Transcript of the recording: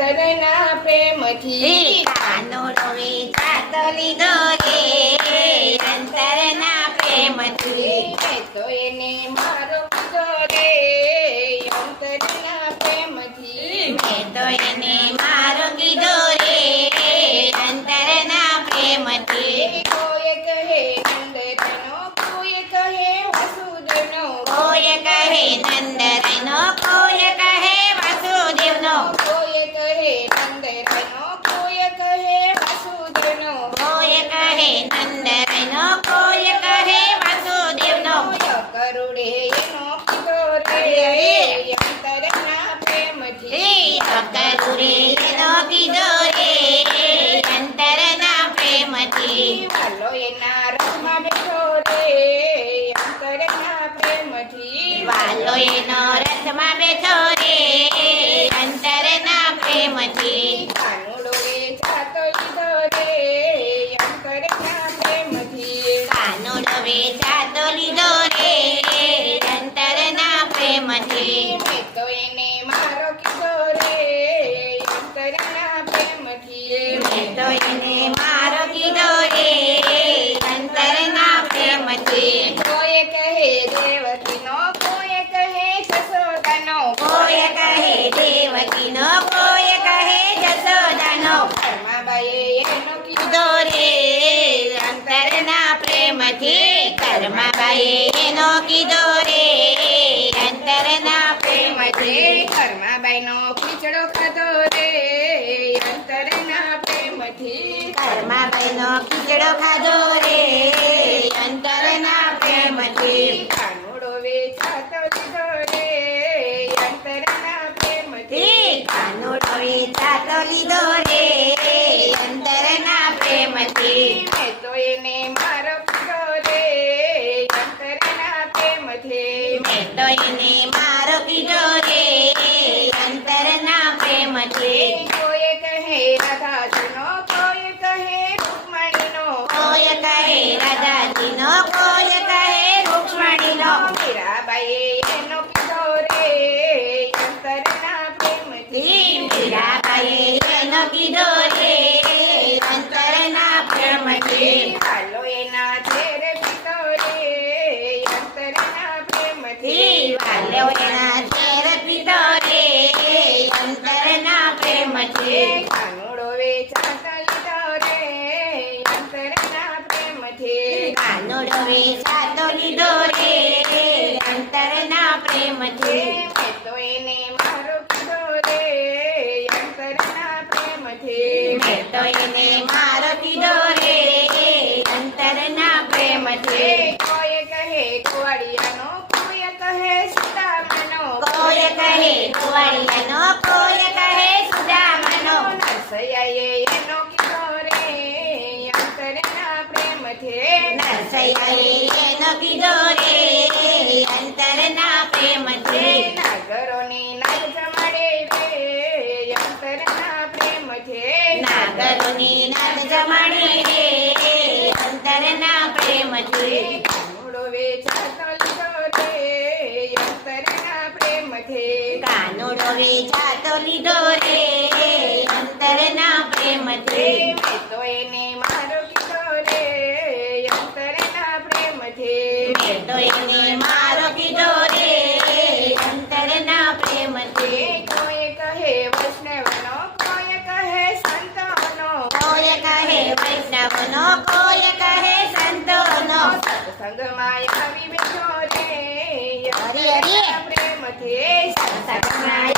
અંતરના પ્રેમથી કાનુડો વેચાતો લીધો રે અંતરના પ્રેમથી તો એને મારો કીધો રે અંતરના પ્રેમથી મેં તો એને મારો કીધો એનો રથમાં કાનુડો વેચાતો લીધો રે અંતરના પ્રેમથી એ કાનુડો લીધો રે અંતરના પ્રેમથી મેં તો એને કીધો રે અંતરના પ્રેમથી મેં તો એને મારો કીધો રે અંતરના પ્રેમથી કોઈ કહે રાધાજીનો કોઈ કહે રૂકમણીનો કોઈ કહે રાધાજીનો કોઈ કહે રૂક્ષ્મણીનો મીરાબાઈએ એનો કીધો રે અંતરના પ્રેમથી મીરાબાઈએ એનો કીધો રે અંતરના પ્રેમથી એના ઝેર પીધો રે અંતરના પ્રેમથી વાલ્યો એના ઝેર પીધો રે અંતરના પ્રેમથી કાનુડો વેચાતો લીધો રે અંતરના પ્રેમથી કાનુડો વેચાતો લીધો રે અંતરના પ્રેમથી મેં તો એને મારો કીધો રે અંતરના પ્રેમથી મેં તો એને મારો કીધો રે અંતરના પ્રેમથી કોઈ કહે કુવાડિયાનો કોઈ કહે સુદામાનો કોઈ કહે કુંવરિયાનો કોઈ કહે સુદામાનો નરસૈયાએ એનો કીધો રે અંતરના પ્રેમથી નરસૈયાએ એનો કીધો વેચાતો લીધો રે અંતરના પ્રેમથી કાનુડો વેચાતો લીધો રે, અંતરના પ્રેમથી મેં તો సర్వలోకేశ్వర సర్వనాయ